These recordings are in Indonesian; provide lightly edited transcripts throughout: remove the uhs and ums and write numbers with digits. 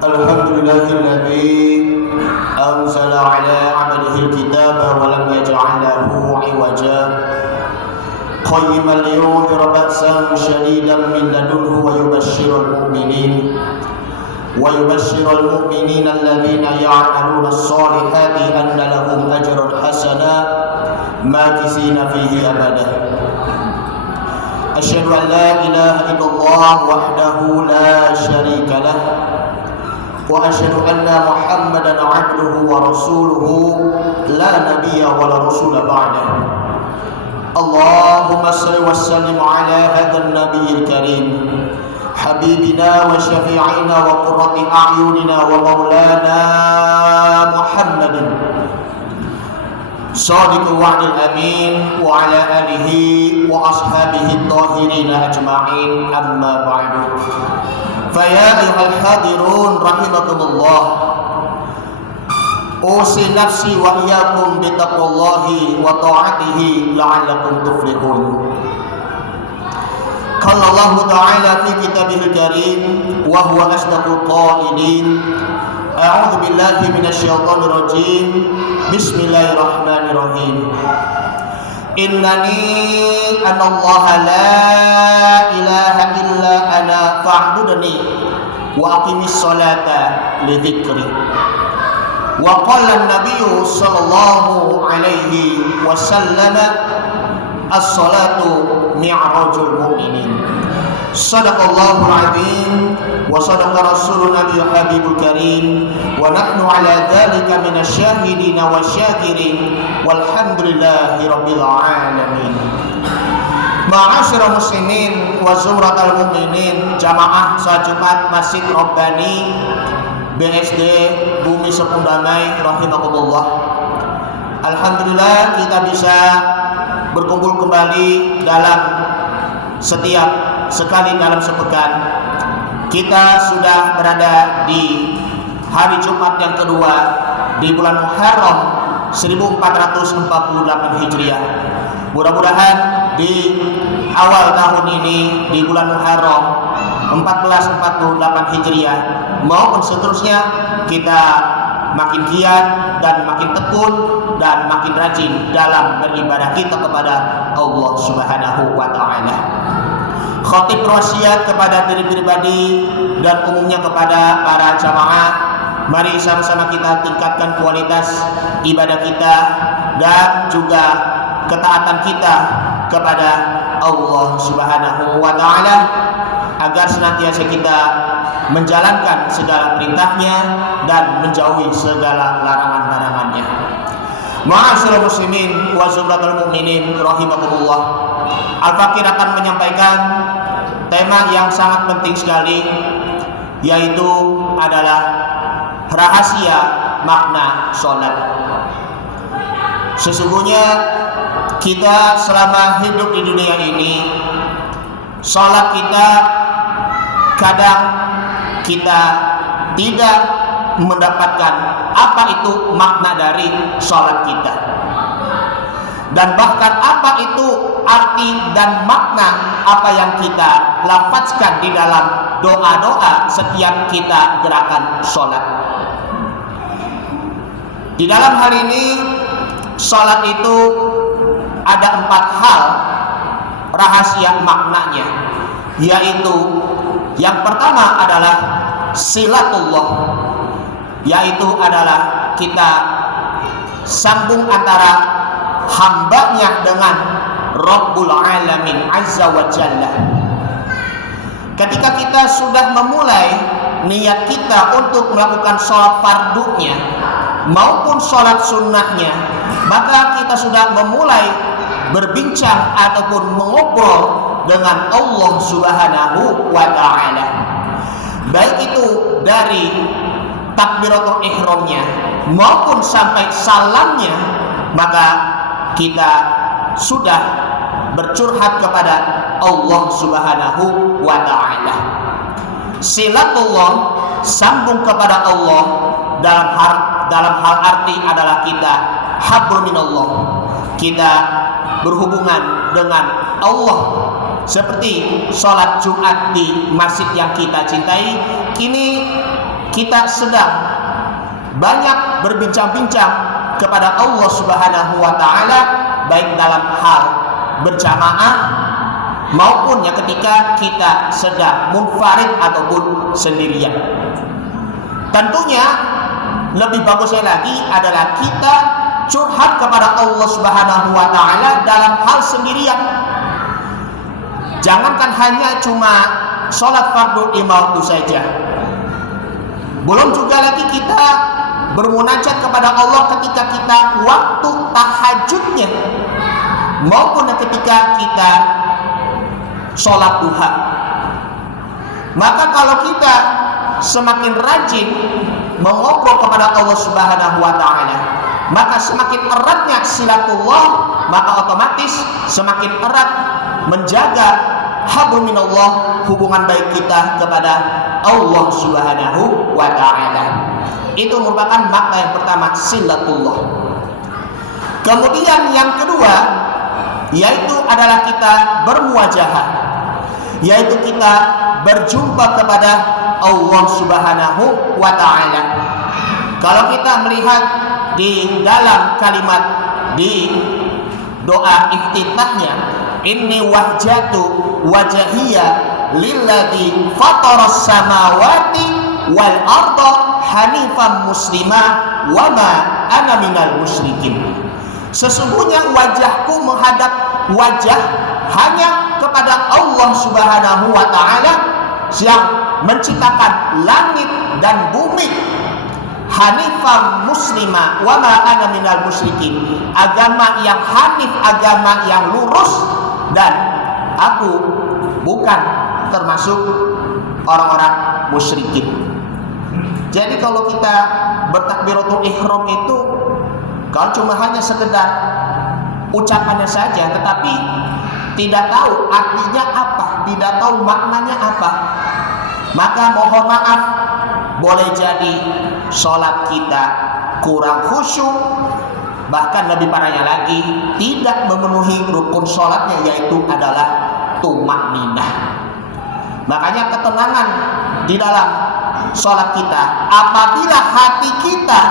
Alhamdulillahilladzi anzala ala 'abdihi al-kitaba wa lam yaj'al lahu 'iwaja qayyiman liyunzira ba'san shadidan min ladunhu wa yubashshirul mu'minina alladhina ya'maluna as-salihati anna lahum ajran hasana makisina fihi abada. Asyhadu an la ilaha illallah wahdahu la syarika lah wa asyhadu anna Muhammadan 'abduhu wa rasuluhu la nabiyya wa la rasula ba'dahu. Allahumma shalli wa sallim ala hadzal nabiyil karim habibina wa syafi'ina wa qurrati a'yunina wa maulana Muhammadin Shadiqul wa'dil amin wa ala alihi wa ashabihi at-tahirin ajma'in, amma ba'du. Fa ya ayyuhal hadirun rahimakumullah, usi nafsi wa iyyakum bi taqwallahi wa ta'atihi la'allakum tuflihun. Qala Allah ta'ala fi kitabihil karim wa huwa asdaqul qailin. A'udzu billahi minasy syaithanir rajim. Bismillahirrahmanirrahim. Innani anallaha la ilaha illa ana fa'budni wa aqimis salata li dzikri. Wa qala an-nabiyyu sallallahu alaihi wasallam as-salatu mi'rajul mu'minin. Sadaqallahul azim wa sadaqa rasulun nabiyyu habibul karim wa nahnu ala dzalika minasyahidin wa syakirin walhamdulillahi rabbil alamin. Ma'asyiral muslimin wa zumratal mu'minin, jamaah salat Jumat Masjid Rabbani BSD Bumi Sepung Damai rahimakumullah. Alhamdulillah kita bisa berkumpul kembali dalam setiap sekali dalam sepekan. Kita sudah berada di hari Jumat yang kedua di bulan Muharram 1448 Hijriah. Mudah-mudahan di awal tahun ini di bulan Muharram 1448 Hijriah maupun seterusnya kita makin giat dan makin tekun dan makin rajin dalam beribadah kita kepada Allah Subhanahu wa taala. Khatib berwasiat kepada diri pribadi dan umumnya kepada para jamaah, mari sama-sama kita tingkatkan kualitas ibadah kita dan juga ketaatan kita kepada Allah Subhanahu wa taala, agar senantiasa kita menjalankan segala perintahnya dan menjauhi segala larangan-larangannya. Ma'asyiral muslimin wa zumratul mukminin rahimakumullah. Al-Fakir akan menyampaikan tema yang sangat penting sekali, yaitu adalah rahasia makna sholat. Sesungguhnya kita selama hidup di dunia ini, sholat kita kadang kita tidak mendapatkan apa itu makna dari sholat kita, dan bahkan apa itu arti dan makna apa yang kita lafazkan di dalam doa-doa setiap kita gerakan sholat. Di dalam hal ini, sholat itu ada 4 hal rahasia maknanya, yaitu yang pertama adalah silatullah, yaitu adalah kita sambung antara hambanya dengan Rabbul Alamin Azza wa Jalla. Ketika kita sudah memulai niat kita untuk melakukan sholat fardunya maupun sholat sunnahnya, maka kita sudah memulai berbincang ataupun mengobrol dengan Allah Subhanahu wa ta'ala, baik itu dari takbiratul ihramnya maupun sampai salamnya. Maka kita sudah bercurhat kepada Allah Subhanahu wa ta'ala. Silatullah, sambung kepada Allah, dalam hal arti adalah kita hablum minallah, kita berhubungan dengan Allah. Seperti sholat Jumat di masjid yang kita cintai, kini kita sedang banyak berbincang-bincang kepada Allah Subhanahu wa ta'ala, baik dalam hal berjamaah maupun ya ketika kita sedang munfarid ataupun sendirian. Tentunya lebih bagusnya lagi adalah kita curhat kepada Allah Subhanahu wa ta'ala dalam hal sendirian. Jangankan hanya cuma sholat fardu 5 waktu saja, belum juga lagi kita bermunajat kepada Allah ketika kita waktu tahajudnya maupun ketika kita sholat duha. Maka kalau kita semakin rajin mengobrol kepada Allah Subhanahu wa ta'ala, maka semakin eratnya silatullah, maka otomatis semakin erat menjaga hablum minallah, hubungan baik kita kepada Allah Subhanahu wa ta'ala. Itu merupakan makna yang pertama, silatullah. Kemudian yang kedua, yaitu adalah kita bermuwajahah, yaitu kita berjumpa kepada Allah Subhanahu wa ta'ala. Kalau kita melihat di dalam kalimat di doa iftitahnya, inni wajjatu wajhiya lilladzi fataras samawati wal arda hanifan muslima wa ma ana minal musyrikin. Sesungguhnya wajahku menghadap wajah hanya kepada Allah Subhanahu wa ta'ala yang menciptakan langit dan bumi, hanifan muslima wa ma ana minal musyrikin, agama yang hanif, agama yang lurus, dan aku bukan termasuk orang-orang musyrikin. Jadi kalau kita bertakbiratul ihram itu, kalau cuma hanya sekedar ucapannya saja, tetapi tidak tahu artinya apa, tidak tahu maknanya apa, maka mohon maaf, boleh jadi sholat kita kurang khusyuk, bahkan lebih parahnya lagi tidak memenuhi rukun sholatnya, yaitu adalah tumakninah. Makanya ketenangan di dalam sholat kita, apabila hati kita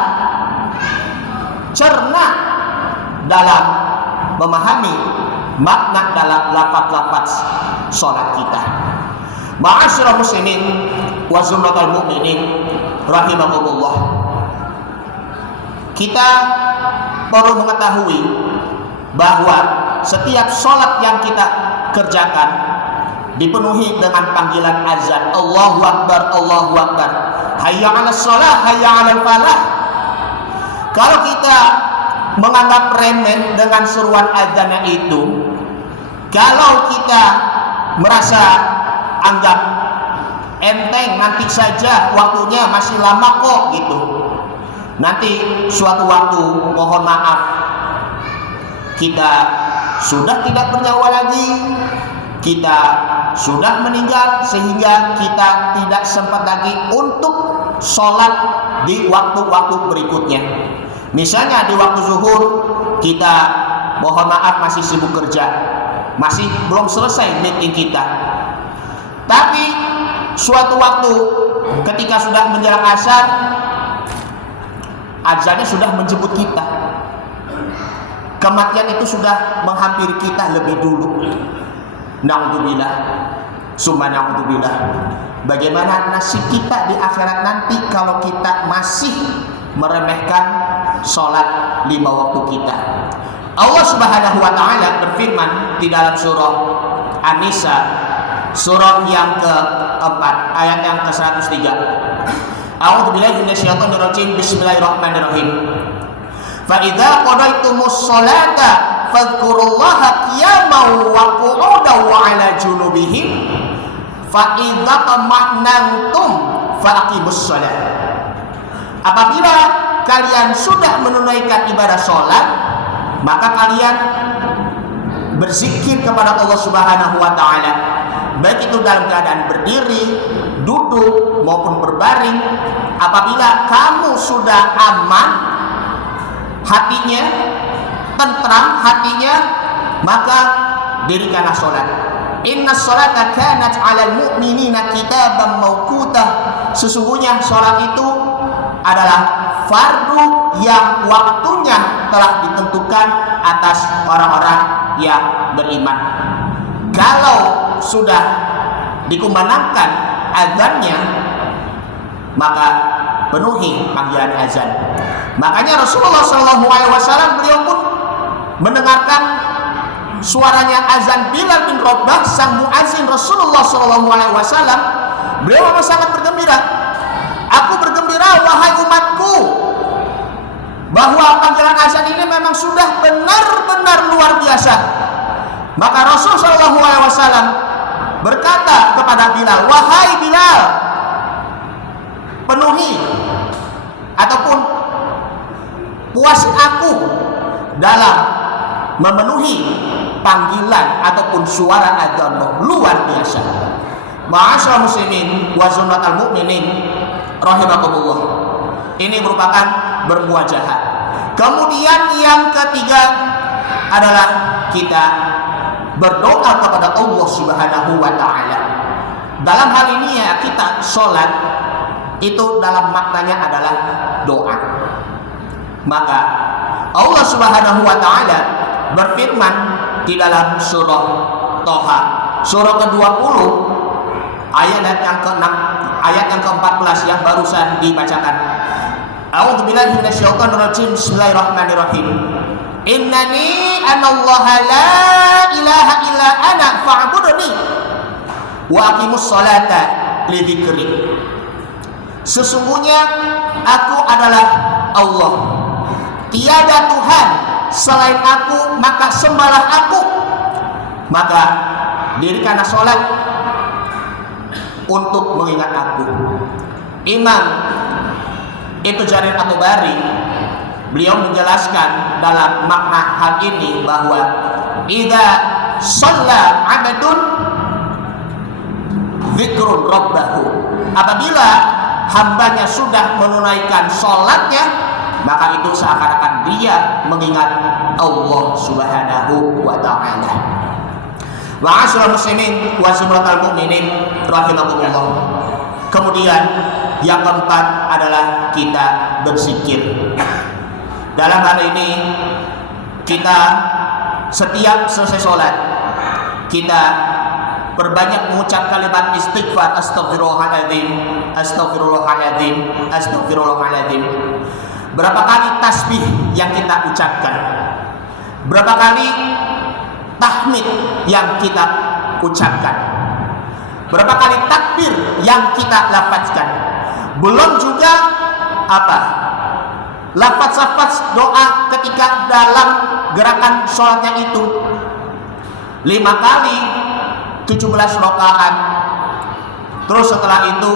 cerna dalam memahami makna dalam lafaz-lafaz sholat kita. Ma'asyiral muslimin wa zumratul mukminin rahimakumullah. Kita perlu mengetahui bahwa setiap sholat yang kita kerjakan dipenuhi dengan panggilan azan, Allahu Akbar, Allahu Akbar, hayya 'alas shalah, hayya 'alal falah. Kalau kita menganggap remeh dengan seruan azannya itu, kalau kita merasa anggap enteng, nanti saja waktunya masih lama kok gitu, nanti suatu waktu mohon maaf kita sudah tidak bernyawa lagi, kita sudah meninggal, sehingga kita tidak sempat lagi untuk sholat di waktu-waktu berikutnya. Misalnya di waktu zuhur kita mohon maaf masih sibuk kerja, masih belum selesai meeting kita, tapi suatu waktu ketika sudah menjelang asar, azannya sudah menjemput kita, kematian itu sudah menghampiri kita lebih dulu. Na'udzubillah, summa na'udzubillah. Bagaimana nasib kita di akhirat nanti kalau kita masih meremehkan sholat 5 waktu kita? Allah Subhanahu wa ta'ala berfirman di dalam surah An-Nisa, surah yang keempat, ayat yang ke-103. A'udzubillahi minasyaitonir rajim. Bismillahirrahmanirrahim. Fa idza qadaytumus sholata fadhkurullaha qiyaman wa qu'udan wa 'ala junubihim fa idza tama'nantum faqimus shalah. Apabila kalian sudah menunaikan ibadah sholat, maka kalian berzikir kepada Allah Subhanahu wa ta'ala, baik itu dalam keadaan berdiri, duduk maupun berbaring. Apabila kamu sudah aman hatinya, tentram hatinya, maka dirikanlah sholat. Inna sholata kanat 'alal mu'minina kitaban mawqutah. Sesungguhnya sholat itu adalah fardu yang waktunya telah ditentukan atas orang-orang yang beriman. Kalau sudah dikumandangkan azannya, maka penuhi panggilan azan. Makanya Rasulullah SAW beliau pun mendengarkan suaranya azan Bilal bin Rabah, sang muazin Rasulullah SAW. Beliau memang sangat bergembira. Aku bergembira wahai umatku, bahwa panggilan azan ini memang sudah benar-benar luar biasa. Maka Rasulullah SAW berkata kepada Bilal, wahai Bilal, penuhi ataupun puasin aku dalam memenuhi panggilan ataupun suara azan luar biasa. Ma'asyiral muslimin wa sunnatul mu'minin rahimakumullah. Ini merupakan bermuajahat. Kemudian yang ketiga adalah kita berdoa kepada Allah Subhanahu wa ta'ala. Dalam hal ini ya, kita sholat itu dalam maknanya adalah doa. Maka Allah Subhanahu wa ta'ala berfirman di dalam surah Toha, surah ke-20, ayat yang ke-6, ayat yang ke-14 yang barusan dibacakan. A'udzubillahi minasyaitonir rajim. Bismillahirrahmanirrahim. Innani anallaha la ilaha illa ana fa'budni wa aqimus sholata li dzikri. Sesungguhnya aku adalah Allah, tiada Tuhan selain aku, maka sembahlah aku. Maka dirikanlah sholat untuk mengingat aku. Imam Ibnu Jarir At-Tabari beliau menjelaskan dalam makna hal ini bahwa idza shalla 'abdun dzikrun rabbahu, apabila hambanya sudah menunaikan sholatnya, maka itu seakan-akan dia mengingat Allah Subhanahu wa ta'ala. Ma'asyiral muslimin wa sunnatul mu'minin rahimakumullah. Kemudian yang keempat adalah kita berzikir. Dalam hal ini kita setiap selesai sholat kita perbanyak mengucap kalimat istighfar, astagfirullahaladzim, astagfirullahaladzim, astagfirullahaladzim. Berapa kali tasbih yang kita ucapkan? Berapa kali tahmid yang kita ucapkan? Berapa kali takbir yang kita lafazkan? Belum juga lafaz-lafaz doa ketika dalam gerakan sholatnya itu. 5 kali 17 rakaat. Terus setelah itu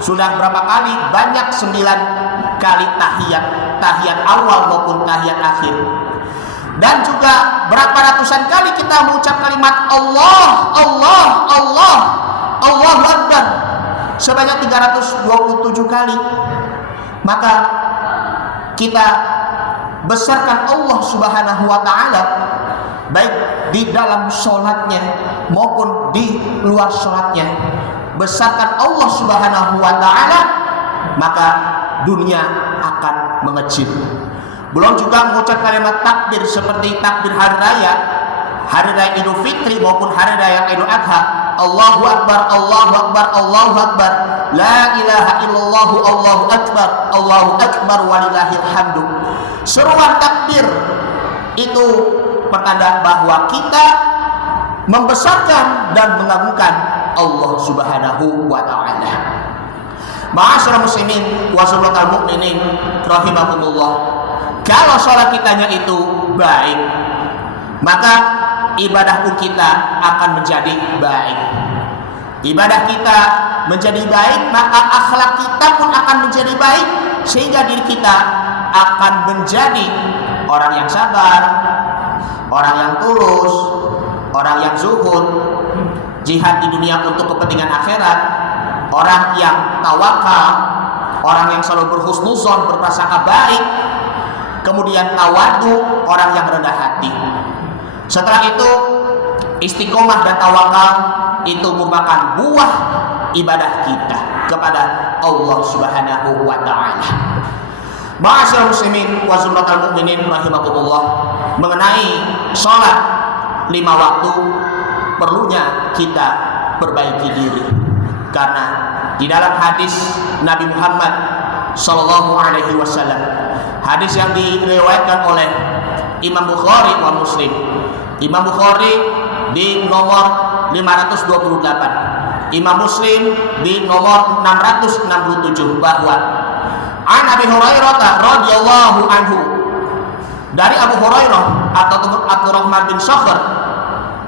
sudah berapa kali? Banyak 9 kali tahiyat awal maupun tahiyat akhir. Dan juga berapa ratusan kali kita mengucap kalimat Allah, Allah, Allah, Allahu Akbar sebanyak 327 kali. Maka kita besarkan Allah Subhanahu wa taala baik di dalam sholatnya maupun di luar sholatnya. Besarkan Allah Subhanahu wa taala, maka dunia akan mengecil. Belum juga mengucap kalimat takbir seperti takbir hari raya Idul Fitri maupun hari raya Idul Adha. Allahu Akbar, Allahu Akbar, Allahu Akbar, la ilaha illallah, Allahu Akbar walillahil hamdu. Seruan takbir itu pertanda bahwa kita membesarkan dan mengagungkan Allah Subhanahu wa taala. Ma'asyiral muslimin wa sallallahu mu'minin rahimakumullah. Kalau sholat kitanya itu baik, maka ibadah pun kita akan menjadi baik. Ibadah kita menjadi baik, maka akhlak kita pun akan menjadi baik, sehingga diri kita akan menjadi orang yang sabar, orang yang tulus, orang yang zuhud, jihad di dunia untuk kepentingan akhirat, orang yang tawakal, orang yang selalu berhusnuzon, berprasangka baik, kemudian tawadu, orang yang rendah hati. Setelah itu istiqomah dan tawakal itu merupakan buah ibadah kita kepada Allah Subhanahu wa taala. Ma'asyiral muslimin wa sallallahu mu'minin rahimakumullah, mengenai salat 5 waktu perlunya kita perbaiki diri. Karena di dalam hadis Nabi Muhammad sallallahu alaihi wasallam, hadis yang diriwayatkan oleh Imam Bukhari wa Muslim. Imam Bukhari di nomor 528, Imam Muslim di nomor 667, bahwa an Abi Hurairah radhiyallahu anhu, dari Abu Hurairah atau Abdurrahman bin Sakhr,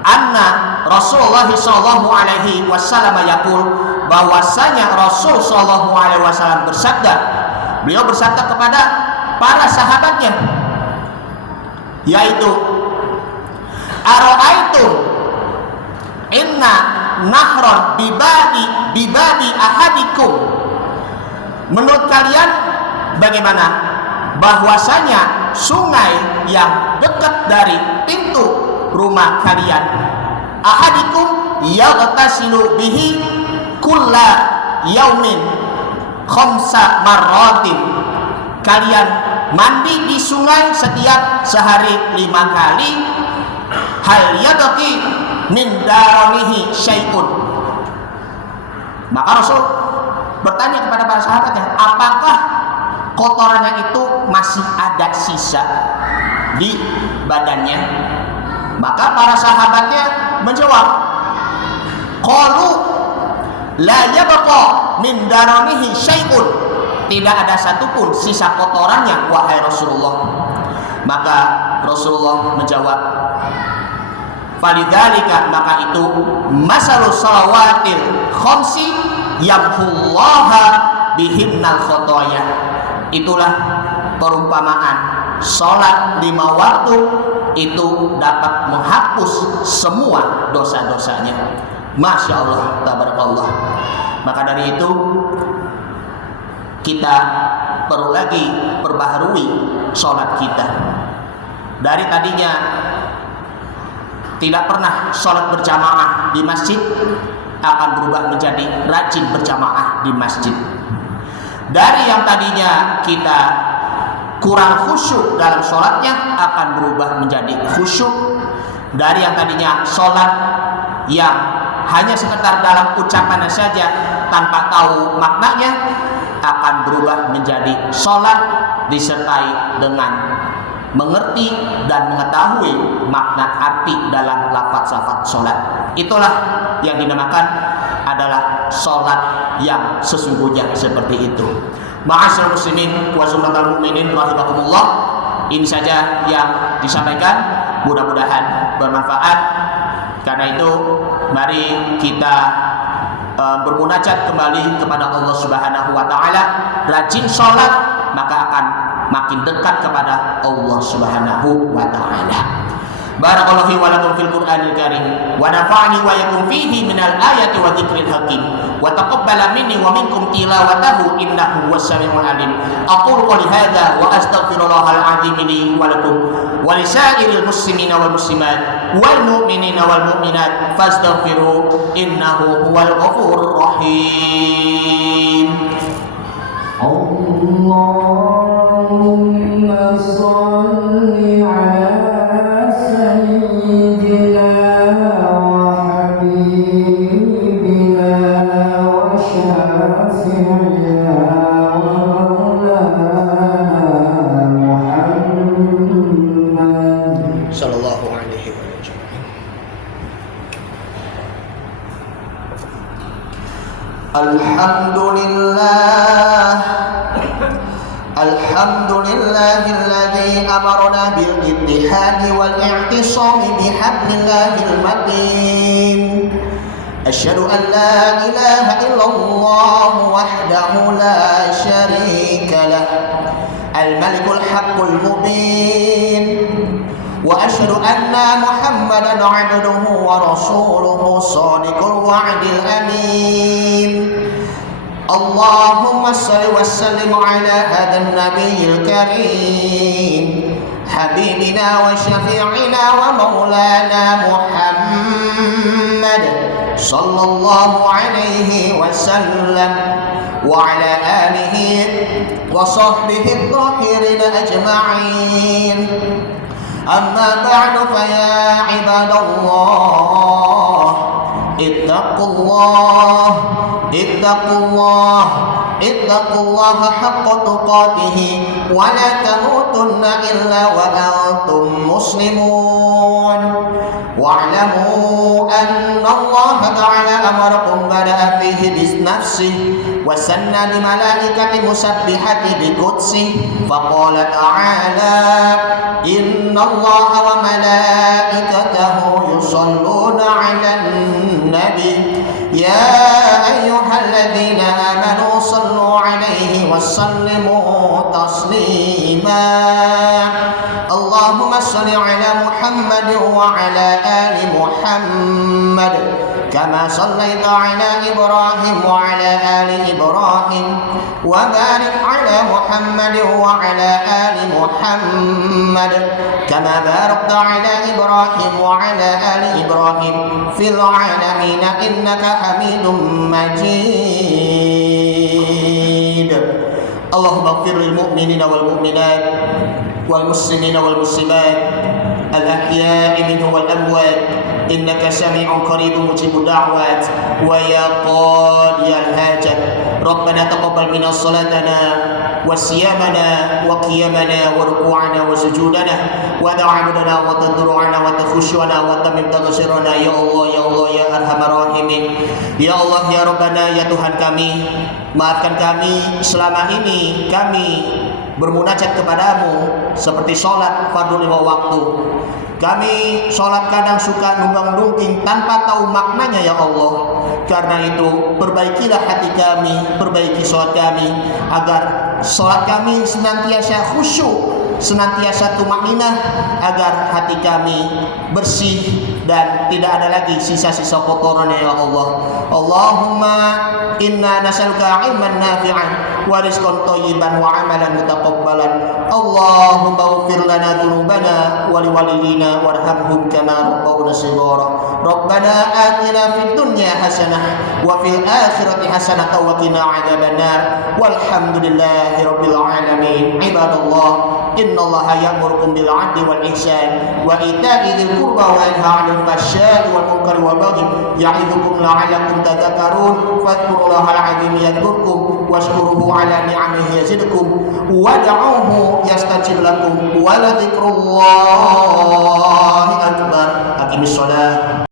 anna Rasulullah sallallahu alaihi wasallam yaqul, bahwasanya Rasul sallallahu alaihi wasallam bersabda, beliau bersabda kepada para sahabatnya, yaitu ara'aitum inna nahron bibadi ahadikum, menurut kalian bagaimana bahwasanya sungai yang dekat dari pintu rumah kalian, ahadikum yaghtasilu bihi kulla yaumin khamsa marratin, kalian mandi di sungai setiap sehari 5 kali, hal yadaki min daranihi syai'un. Maka Rasul bertanya kepada para sahabatnya, apakah kotorannya itu masih ada sisa di badannya? Maka para sahabatnya menjawab, qalu la yabqa min daranihi syai'un, tidak ada satupun sisa kotorannya wahai Rasulullah. Maka Rasulullah menjawab, falidzalika, maka itu masalus salawatil khamsi yamhullaha bihinnal khotoya, itulah perumpamaan salat 5 waktu itu dapat menghapus semua dosa-dosanya. Masya Allah, tabarakallah. Maka dari itu kita perlu lagi perbaharui sholat kita. Dari tadinya tidak pernah sholat berjamaah di masjid, akan berubah menjadi rajin berjamaah di masjid. Dari yang tadinya kita kurang khusyuk dalam sholatnya, akan berubah menjadi khusyuk. Dari yang tadinya sholat yang hanya sekedar dalam ucapannya saja tanpa tahu maknanya, akan berubah menjadi sholat disertai dengan mengerti dan mengetahui makna arti dalam lafaz-lafaz sholat. Itulah yang dinamakan adalah sholat yang sesungguhnya seperti itu. Ma'asyiral muslimin wa zumratal mu'minin rahimakumullah. Ini saja yang disampaikan, mudah-mudahan bermanfaat. Karena itu mari kita bermunajat kembali kepada Allah Subhanahu wa taala, rajin sholat maka akan makin dekat kepada Allah Subhanahu wa taala. Barakallahu wa lakum fil Qur'anil Karim wa nafa'ani wa yakum fihi minal ayati wa dzikril hakim wa taqabbala minni wa minkum tilawatahu innahu was-sami'ul alim. Aqulu qouli hadza wa astaghfirullahal azim li wa lakum wa lisairil muslimina wal muslimat wal mu'minina wal mu'minat fastaghfiru innahu huwal ghafurur rahim. Allahumma shalli ala sayyidina wa habibina wa syafi'ina wa maulana Muhammad sallallahu alaihi wasallam. Alhamdulillahilladzi amarna bil ittihadi wal i'tisami bihablillahil matin. Asyhadu an la ilaha illallah wahdahu la syarika lah, al-malikul haqqul mubin. Wa asyhadu anna Muhammadan 'abduhu wa rasuluhu shadiqul wa'dil amin. Allahumma shalli wa sallim ala hadan nabiyil karim habibina wa syafi'ina wa maulana Muhammad sallallahu alaihi wasallam wa ala alihi wa sahbihi at-tahirin ajma'in. Amma ba'du fa ya ibadallah ittaqullaha haqqa tuqatih wa la tamutunna illa wa antum muslimun. Wa'lamu anna Allah ta'ala amarakum bada'a fihi bi nafsihi wa sanna bi malaikati musabbihati bi qudsihi faqala ta'ala inna Allah wa malaikatahu yusalluna 'alan nabi ya ayyuhalladzina amanu sallu 'alaihi wa sallimu taslima. Allahumma shalli 'ala Muhammad wa 'ala ali Muhammad kama shallaita 'ala Ibrahim wa 'ala ali Ibrahim wa barik 'ala Muhammad wa 'ala ali Muhammad kama barakta 'ala Ibrahim wa 'ala ali Ibrahim fil 'alamin innaka Hamidum Majid. Allahumma ighfir lil mu'minina wal mu'minat wal muslimina wal muslimat al ahya'i minhum wal amwat innaka sami'un qaribun mujibud da'wat wa ya qadiyal hajat. Rabbana taqabbal minna salatana wa siyamana wa qiyamana wa ruku'ana wa sujudana wa ta'abudana wa tadru'ana wa takhushu'ana wa tamim taghfirana ya Allah ya Allah ya arhamar rahimin. Ya Allah ya Rabbana ya Tuhan kami, maafkan kami selama ini kami bermunajat kepadamu seperti sholat fardhu 5 waktu. Kami sholat kadang suka nunggang-nungking tanpa tahu maknanya ya Allah. Karena itu perbaikilah hati kami, perbaiki sholat kami agar sholat kami senantiasa khusyuk, senantiasa tumaninah, agar hati kami bersih dan tidak ada lagi sisa-sisa kotoran ya Allah. Allahumma inna nas'aluka ilman nafi'an wa rizqan thayyiban wa amalan mutaqabbalan. Allahumma ighfir lana dhunubana wa liwalidina warhamhum kama rabbawna shighara. Rabbana atina fid dunya hasanah wa fil akhirati hasanah wa qina adzabannar. Walhamdulillahi rabbil alamin. Ibadallah, innallaha ya'murukum bil 'adli wal ihsan wa ita'i dzil qurba wa yanha 'anil fahsya'i wal munkari wal baghi ya'idukum la'allakum tadhakkarun fadhkurullahal 'azim yadhkurkum washkuruhu 'ala ni'amihi yazidkum wad'uuhu yastajib lakum wa la dzikrullahi akbar. Aqimis shalah.